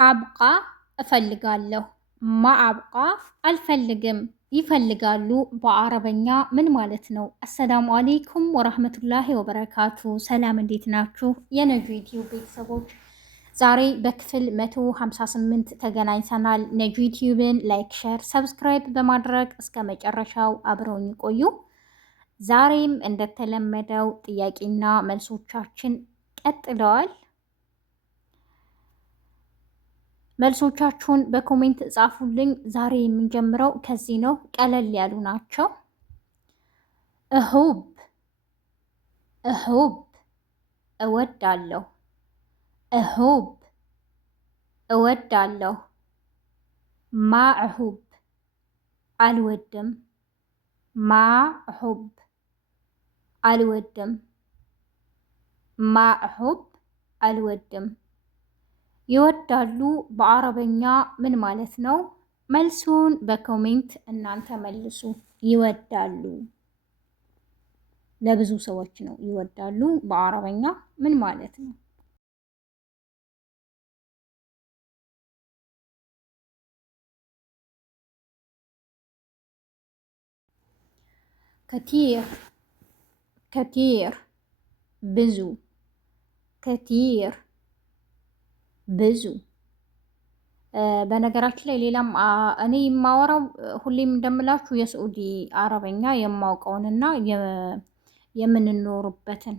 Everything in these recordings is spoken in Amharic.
አብቃ እፈልጋለሁ። ማ አብቃ አልፈልግም። ይፈልጋሉ በአረበኛ ምን ማለት ነው? አሰላሙ አሌይኩም ወራህመቱላሂ ወበረካቱ። ሰላም እንዴት ናችሁ? የነጁ ዩቲዩብ ቤተሰቦች ዛሬ በክፍል 158 ተገናኝተናል። ነጁ ዩቲዩብን ላይክ፣ ሸር፣ ሰብስክራይብ በማድረግ እስከ መጨረሻው አብረውኝ ቆዩ። ዛሬም እንደተለመደው ጥያቄና መልሶቻችን ቀጥለዋል። መልሶቻችሁን በኮሜንት ጻፉልኝ። ዛሬ የምንጀምረው ከዚህ ነው። ቀለል ያሉ ናቸው። እሁብ እሁብ እወዳለሁ። እሁብ እወዳለሁ። ማዕሁብ አልወድም። ማዕሁብ አልወድም። ማዕሁብ አልወድም። ይወዳሉ በአረበኛ ምን ማለት ነው? መልሱን በኮሜንት እናንተ መልሱ። ይወዳሉ ለብዙ ሰዎች ነው። ይወዳሉ በአረበኛ ምን ማለት ነው? ከቲር ከቲር ብዙ። ከቲር ብዙ። በነገራችን ላይ ሌላም እኔ የማወራው ሁሌም እንደምላችሁ የስዑዲ አረበኛ የማውቀውንና የምንኖርበትን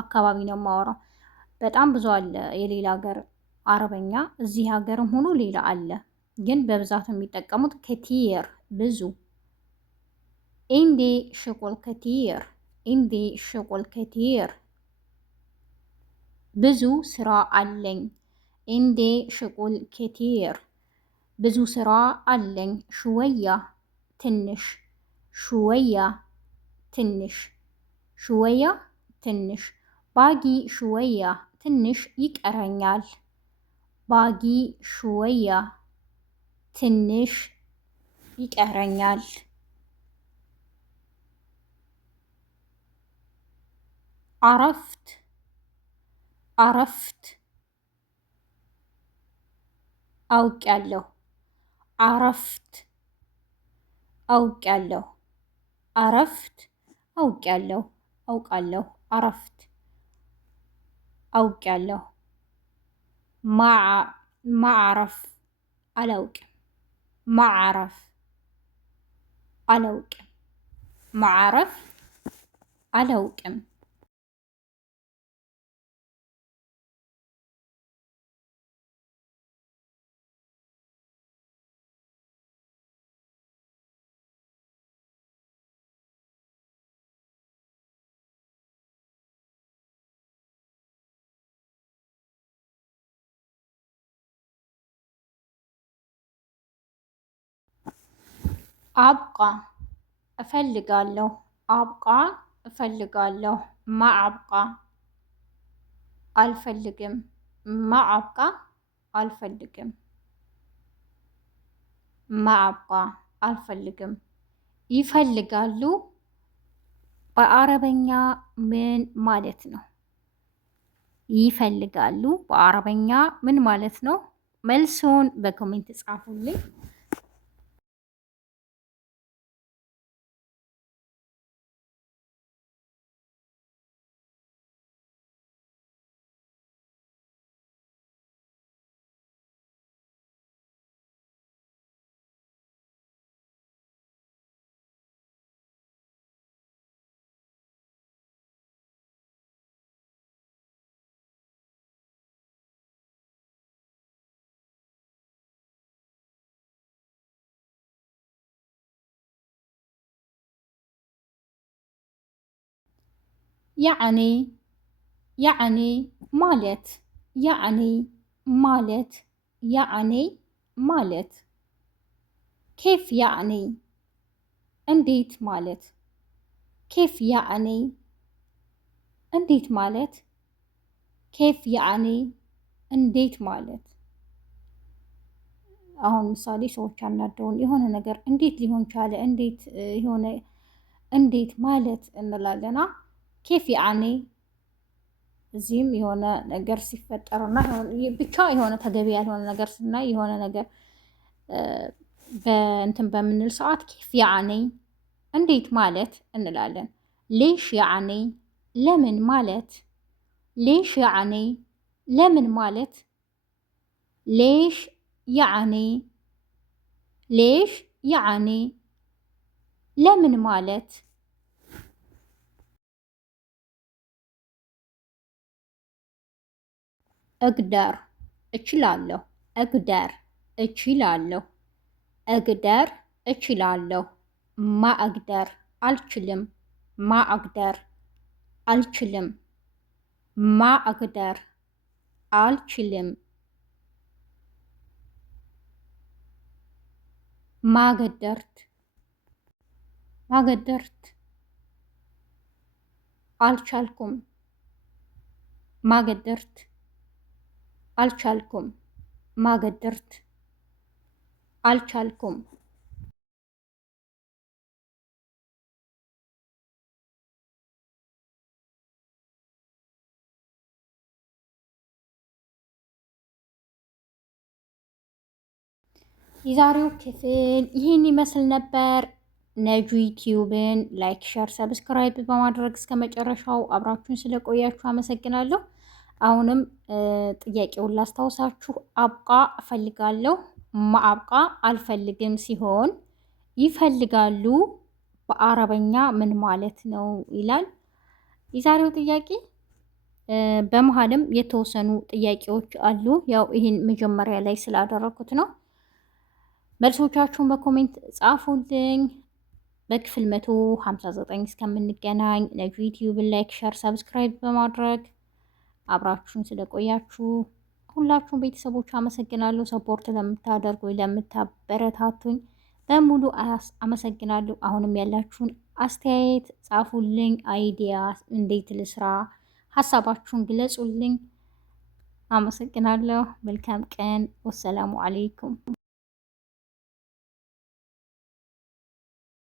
አካባቢ ነው የማወራው። በጣም ብዙ አለ የሌላ ሀገር አረበኛ፣ እዚህ ሀገርም ሆኖ ሌላ አለ። ግን በብዛት የሚጠቀሙት ከቲር ብዙ። ኢንዲ ሽቁል ከቲር፣ ኢንዲ ሽቁል ከቲር ብዙ ስራ አለኝ። ኢንዲ ሽቁል ከቲር ብዙ ስራ አለኝ። ሹወያ ትንሽ፣ ሹወያ ትንሽ፣ ሹወያ ትንሽ። ባጊ ሹወያ ትንሽ ይቀረኛል። ባጊ ሹወያ ትንሽ ይቀረኛል። አረፍት አረፍት አውቄያለሁ። አረፍት አውቄያለሁ። አረፍት አውቄያለሁ፣ አውቃለሁ። አረፍት አውቄያለሁ። ማዕረፍ አላውቅም። ማዕረፍ አላውቅም። ማዕረፍ አላውቅም። አብቃ እፈልጋለሁ። አብቃ እፈልጋለሁ። ማዕብቃ አልፈልግም። ማዕብቃ አልፈልግም። ማዕብቃ አልፈልግም። ይፈልጋሉ በአረበኛ ምን ማለት ነው? ይፈልጋሉ በአረበኛ ምን ማለት ነው? መልሱን በኮሜንት ጻፉልኝ። يعني يعني مالت، يعني مالت، يعني مالت. كيف يعني انديت مالت، كيف يعني انديت مالت، كيف يعني انديت مالت። አሁን ምሳሌ ሰዎች አናደውን የሆነ ነገር እንዴት ሊሆን ቻለ፣ እንዴት የሆነ እንዴት ማለት እንላለና ኬፍ ያኔ እዚህም የሆነ ነገር ሲፈጠርና ብቻ የሆነ ተገቢ ያልሆነ ነገር ስናይ የሆነ ነገር በእንትን በምንል ሰዓት ኬፍ ያኔ እንዴት ማለት እንላለን። ሌሽ ያኔ ለምን ማለት፣ ሌሽ ያኔ ለምን ማለት፣ ሌሽ ያኔ ሌሽ ያኔ ለምን ማለት። እግደር እችላለሁ፣ እግደር እችላለሁ፣ እግደር እችላለሁ። ማእግደር አልችልም፣ ማእግደር አልችልም፣ ማእግደር አልችልም። ማገደርት ማገደርት አልቻልኩም፣ ማገደርት አልቻልኩም፣ ማገደርት አልቻልኩም። የዛሬው ክፍል ይህን ይመስል ነበር። ነጁ ዩቲዩብን ላይክ፣ ሸር፣ ሰብስክራይብ በማድረግ እስከ መጨረሻው አብራችሁን ስለቆያችሁ አመሰግናለሁ። አሁንም ጥያቄውን ላስታውሳችሁ። አብቃ እፈልጋለሁ፣ ማአብቃ አልፈልግም ሲሆን ይፈልጋሉ በአረበኛ ምን ማለት ነው ይላል የዛሬው ጥያቄ። በመሀልም የተወሰኑ ጥያቄዎች አሉ። ያው ይህን መጀመሪያ ላይ ስላደረኩት ነው። መልሶቻችሁን በኮሜንት ጻፉልኝ። በክፍል 159 እስከምንገናኝ ነጁ ዩቲዩብን ላይክ፣ ሸር፣ ሰብስክራይብ በማድረግ አብራችሁን ስለቆያችሁ ሁላችሁም ቤተሰቦች አመሰግናለሁ። ሰፖርት ለምታደርጉ ለምታበረታቱኝ በሙሉ አመሰግናለሁ። አሁንም ያላችሁን አስተያየት ጻፉልኝ። አይዲያ እንዴት ልስራ ሀሳባችሁን ግለጹልኝ። አመሰግናለሁ። መልካም ቀን። ወሰላሙ አሌይኩም